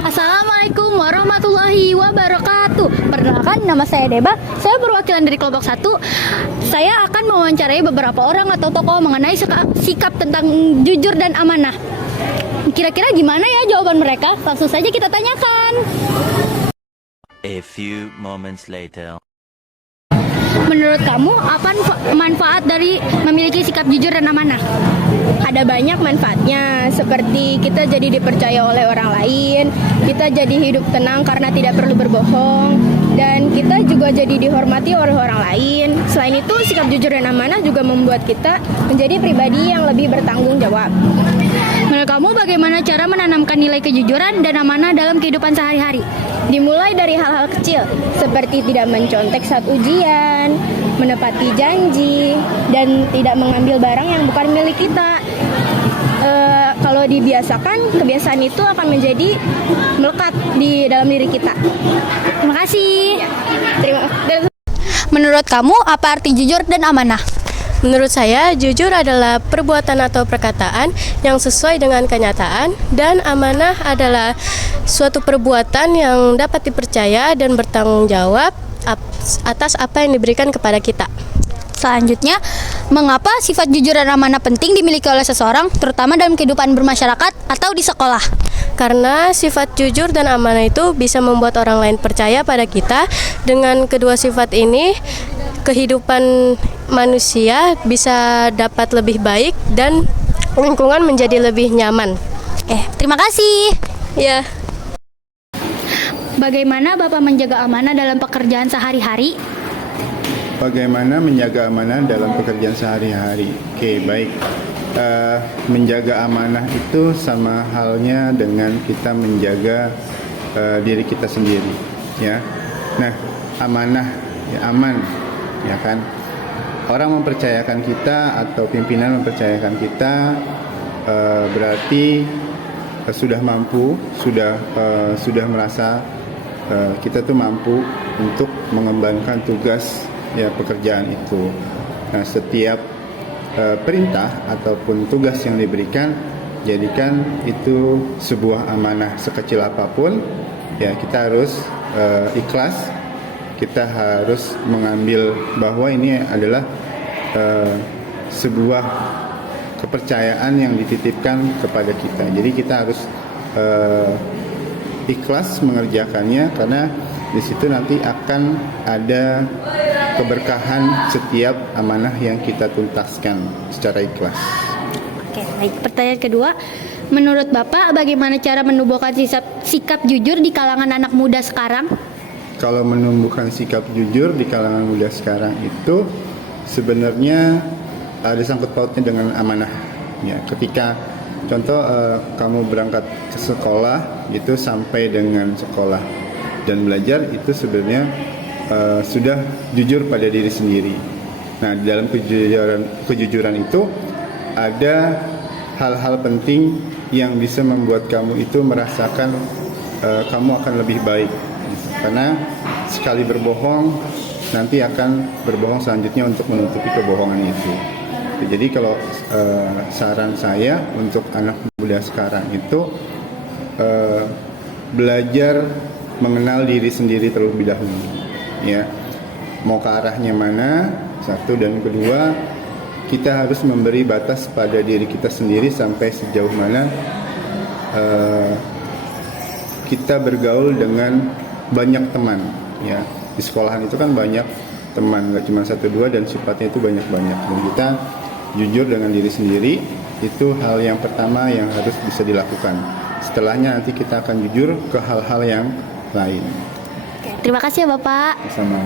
Assalamualaikum warahmatullahi wabarakatuh. Perkenalkan, nama saya Deba. Saya perwakilan dari kelompok 1. Saya akan mewawancarai beberapa orang atau tokoh mengenai sikap tentang jujur dan amanah. Kira-kira gimana ya jawaban mereka? Langsung saja kita tanyakan. A few moments later. Menurut kamu, apa manfaat dari memiliki sikap jujur dan amanah? Ada banyak manfaatnya, seperti kita jadi dipercaya oleh orang lain, kita jadi hidup tenang karena tidak perlu berbohong, dan kita juga jadi dihormati oleh orang lain. Selain itu, sikap jujur dan amanah juga membuat kita menjadi pribadi yang lebih bertanggung jawab. Menurut kamu, bagaimana cara menanamkan nilai kejujuran dan amanah dalam kehidupan sehari-hari? Dimulai dari hal-hal kecil, seperti tidak mencontek saat ujian, menepati janji, dan tidak mengambil barang yang bukan milik kita. Kalau dibiasakan, kebiasaan itu akan menjadi melekat di dalam diri kita. Terima kasih. Terima kasih. Menurut kamu, apa arti jujur dan amanah? Menurut saya, jujur adalah perbuatan atau perkataan yang sesuai dengan kenyataan, dan amanah adalah suatu perbuatan yang dapat dipercaya dan bertanggung jawab atas apa yang diberikan kepada kita. Selanjutnya, mengapa sifat jujur dan amanah penting dimiliki oleh seseorang, terutama dalam kehidupan bermasyarakat atau di sekolah? Karena sifat jujur dan amanah itu bisa membuat orang lain percaya pada kita. Dengan kedua sifat ini, kehidupan manusia bisa dapat lebih baik dan lingkungan menjadi lebih nyaman. Terima kasih. Ya. Bagaimana Bapak menjaga amanah dalam pekerjaan sehari-hari? Bagaimana menjaga amanah dalam pekerjaan sehari-hari? Oke, baik. Menjaga amanah itu sama halnya dengan kita menjaga diri kita sendiri, ya. Nah, amanah, ya aman, ya kan. Orang mempercayakan kita atau pimpinan mempercayakan kita, berarti sudah mampu, sudah merasa kita tuh mampu untuk mengembangkan tugas ya pekerjaan itu. Nah, setiap perintah ataupun tugas yang diberikan, jadikan itu sebuah amanah sekecil apapun. Ya, kita harus ikhlas. Kita harus mengambil bahwa ini adalah sebuah kepercayaan yang dititipkan kepada kita. Jadi kita harus ikhlas mengerjakannya, karena di situ nanti akan ada keberkahan setiap amanah yang kita tuntaskan secara ikhlas. Oke, baik. Pertanyaan kedua, menurut Bapak bagaimana cara menumbuhkan sikap jujur di kalangan anak muda sekarang? Kalau menumbuhkan sikap jujur di kalangan muda sekarang itu sebenarnya ada sangkut pautnya dengan amanah. Ya, ketika contoh kamu berangkat ke sekolah itu sampai dengan sekolah dan belajar itu sebenarnya sudah jujur pada diri sendiri. Nah, di dalam kejujuran itu ada hal-hal penting yang bisa membuat kamu itu merasakan kamu akan lebih baik. Karena sekali berbohong, nanti akan berbohong selanjutnya untuk menutupi kebohongan itu. Jadi kalau saran saya untuk anak muda sekarang itu belajar mengenal diri sendiri terlebih dahulu. Ya, mau ke arahnya mana, satu, dan kedua, kita harus memberi batas pada diri kita sendiri sampai sejauh mana kita bergaul dengan banyak teman. Ya, di sekolahan itu kan banyak teman, nggak cuma satu dua, dan sifatnya itu banyak-banyak. Dan kita jujur dengan diri sendiri, itu hal yang pertama yang harus bisa dilakukan. Setelahnya nanti kita akan jujur ke hal-hal yang lain. Terima kasih ya Bapak. Sama.